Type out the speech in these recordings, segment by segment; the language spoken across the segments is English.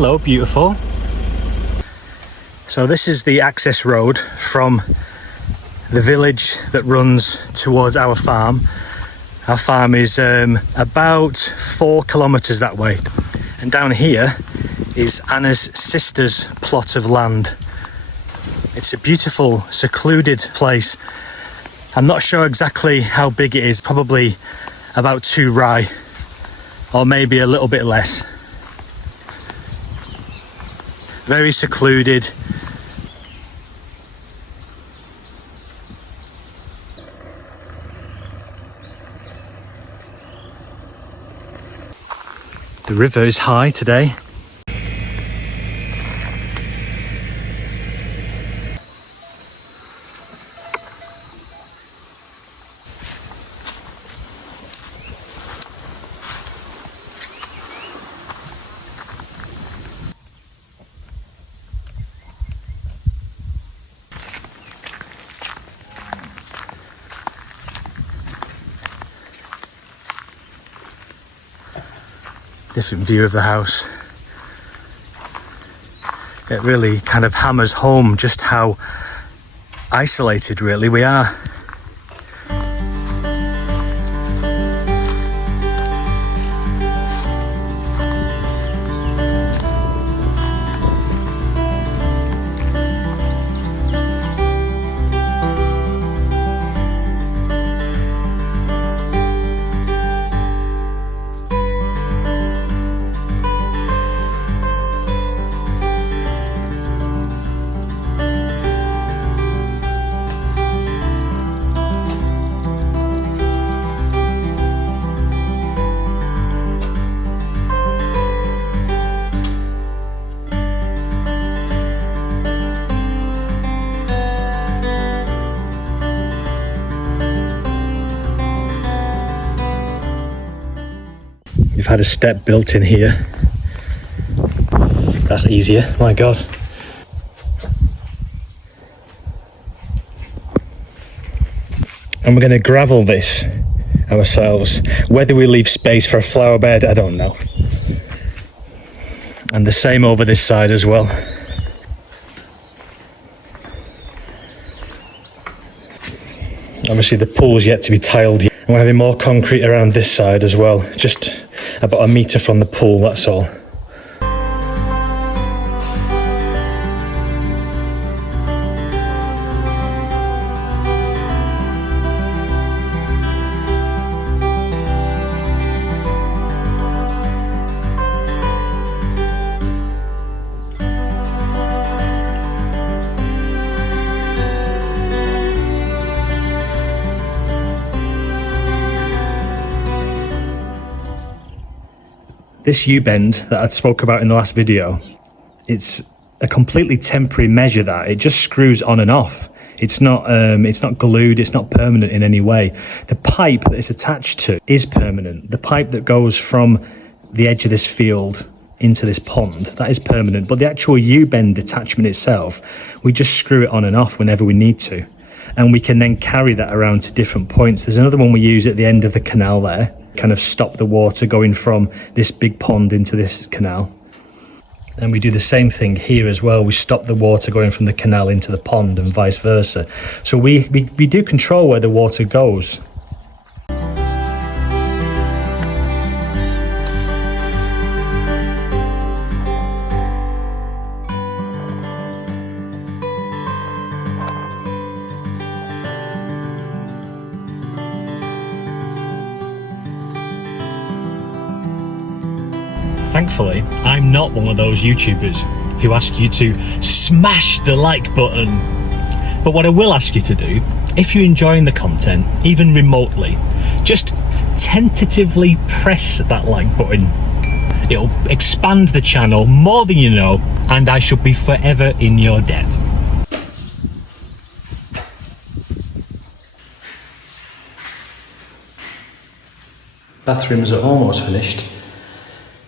hello, beautiful. So this is the access road from the village that runs towards our farm. Our farm is about 4 kilometres that way. And down here is Anna's sister's plot of land. It's a beautiful, secluded place. I'm not sure exactly how big it is, probably about 2 rai, or maybe a little bit less. Very secluded. The river is high today. Different view of the house. It really kind of hammers home just how isolated really we are. You've had a step built in here. That's easier, my God. And we're going to gravel this ourselves. Whether we leave space for a flower bed, I don't know. And the same over this side as well. Obviously the pool's yet to be tiled. And we're having more concrete around this side as well. Just about 1 metre from the pool, that's all. This U-bend that I spoke about in the last video, it's a completely temporary measure that. It just screws on and off. It's not glued, it's not permanent in any way. The pipe that it's attached to is permanent. The pipe that goes from the edge of this field into this pond, that is permanent. But the actual U-bend attachment itself, we just screw it on and off whenever we need to. And we can then carry that around to different points. There's another one we use at the end of the canal there, kind of stop the water going from this big pond into this canal. And we do the same thing here as well. We stop the water going from the canal into the pond and vice versa. So we do control where the water goes. Thankfully, I'm not one of those YouTubers who ask you to smash the like button. But what I will ask you to do, if you're enjoying the content, even remotely, just tentatively press that like button. It'll expand the channel more than you know, and I shall be forever in your debt. Bathrooms are almost finished.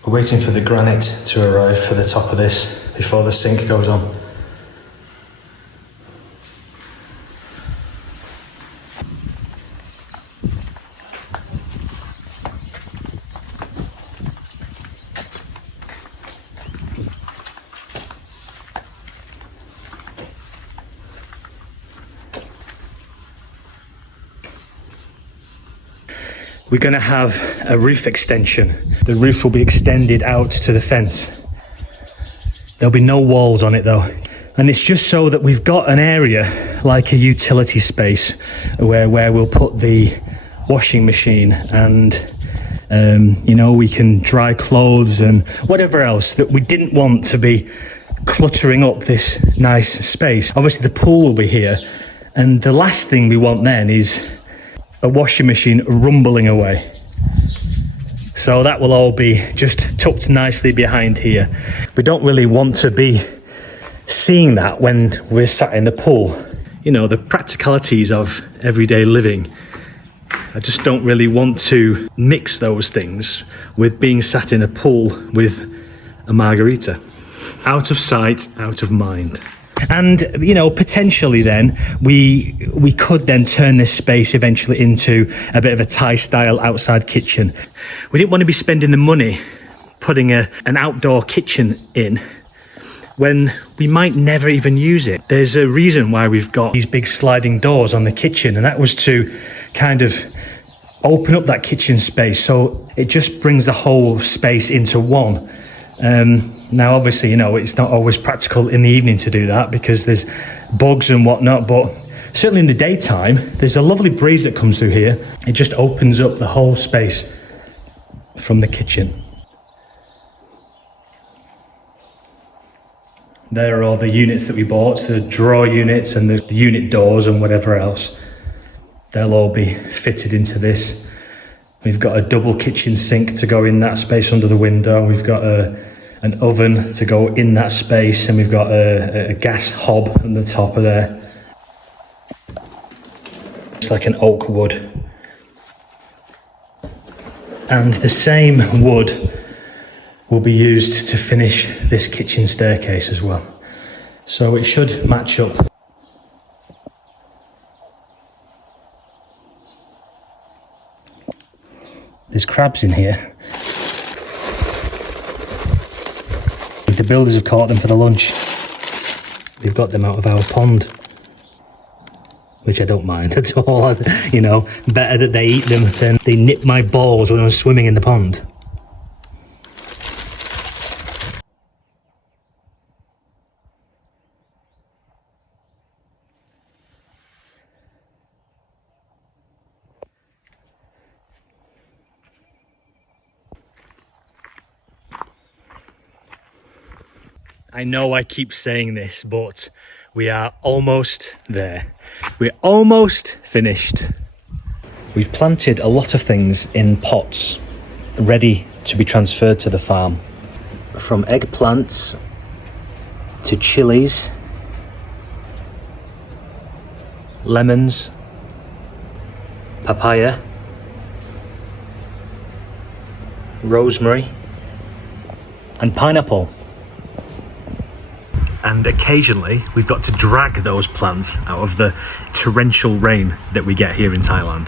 We're waiting for the granite to arrive for the top of this before the sink goes on. we're going to have a roof extension. The roof will be extended out to the fence. There'll be no walls on it though. And it's just so that we've got an area like a utility space where we'll put the washing machine and you know, we can dry clothes and whatever else that we didn't want to be cluttering up this nice space. Obviously the pool will be here, and the last thing we want then is a washing machine rumbling away. So that will all be just tucked nicely behind here. We don't really want to be seeing that when we're sat in the pool. You know, the practicalities of everyday living. I just don't really want to mix those things with being sat in a pool with a margarita. Out of sight, out of mind. And, you know, potentially then we could then turn this space eventually into a bit of a Thai style outside kitchen. We didn't want to be spending the money putting an outdoor kitchen in when we might never even use it. There's a reason why we've got these big sliding doors on the kitchen, and that was to kind of open up that kitchen space so it just brings the whole space into one. Now obviously, you know, it's not always practical in the evening to do that because there's bugs and whatnot, but certainly in the daytime there's a lovely breeze that comes through here. It just opens up the whole space from the kitchen. There are all the units that we bought, the drawer units and the unit doors and whatever else. They'll all be fitted into this. We've got a double kitchen sink to go in that space under the window. We've got an oven to go in that space, and we've got a gas hob on the top of there. It's like an oak wood. And the same wood will be used to finish this kitchen staircase as well. So it should match up. There's crabs in here. The builders have caught them for the lunch. We've got them out of our pond, which I don't mind at all. You know, better that they eat them than they nip my balls when I'm swimming in the pond. I know I keep saying this, but we are almost there. We're almost finished. We've planted a lot of things in pots, ready to be transferred to the farm. From eggplants to chilies, lemons, papaya, rosemary, and pineapple. And occasionally we've got to drag those plants out of the torrential rain that we get here in Thailand.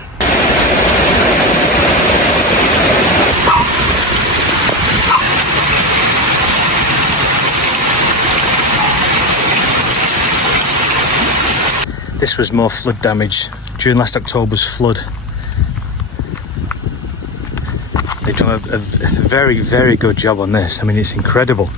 This was more flood damage during last October's flood. They've done a very, very good job on this. I mean, it's incredible.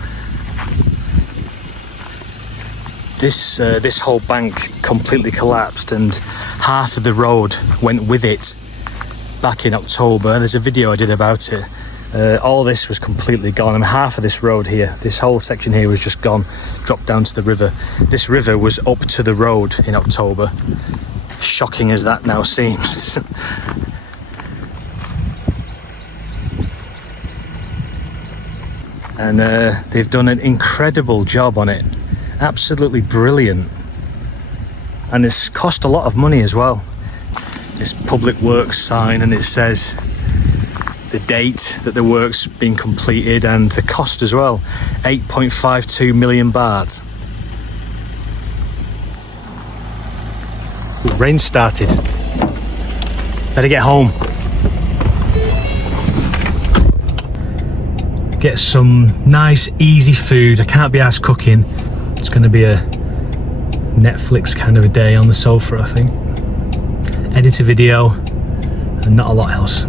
This whole bank completely collapsed and half of the road went with it back in October. There's a video I did about it. All this was completely gone, and half of this road here, this whole section here was just gone, dropped down to the river. This river was up to the road in October. Shocking as that now seems. And they've done an incredible job on it. Absolutely brilliant, and it's cost a lot of money as well. This public works sign, and it says the date that the work's been completed and the cost as well, 8.52 million baht. Rain started. Better get home. Get some nice easy food. I can't be arsed cooking. It's going to be a Netflix kind of a day on the sofa, I think. Edit a video and not a lot else.